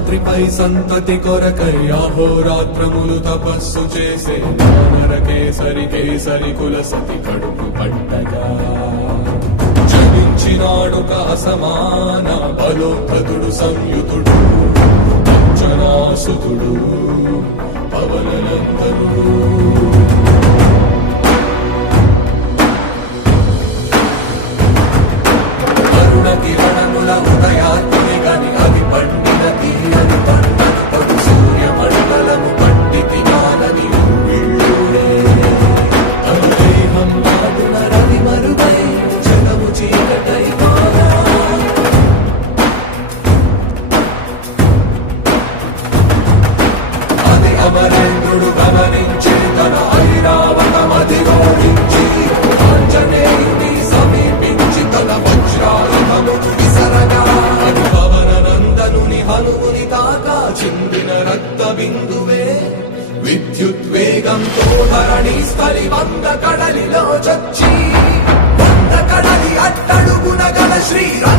శేషాద్రిపై సంతతి కొరకై అహోరాత్రములు తపస్సు చేసే నరకేసరి కేసరి కుల సతి కడుపు పట్టగా జనించినాడు అసమాన బలోద్ధతుడు సంయుతుడు అంజనాసుతుడు పవననందనుడు కిరణముల ఉదయాత్మి గని అది పండిన తీరని పండను సూర్య మండలము పండితి జ్ఞానని దేహం నాడున రవి మరుగై జగము చీకటై అది అమరేంద్రుడు గమనించి తన ఐరావతమది ఓడించి ఆంజనేయుని సమీపించి తన వజ్రాయుధము విసరగా అది పవననందనుని హనుముని తాకా చిందిన రక్త బిందువే విద్యుద్వేగంతో ధరణి స్థలి వంద కడలిలో చచ్చి వంద కడలి అట్టడుగున గల శ్రీరా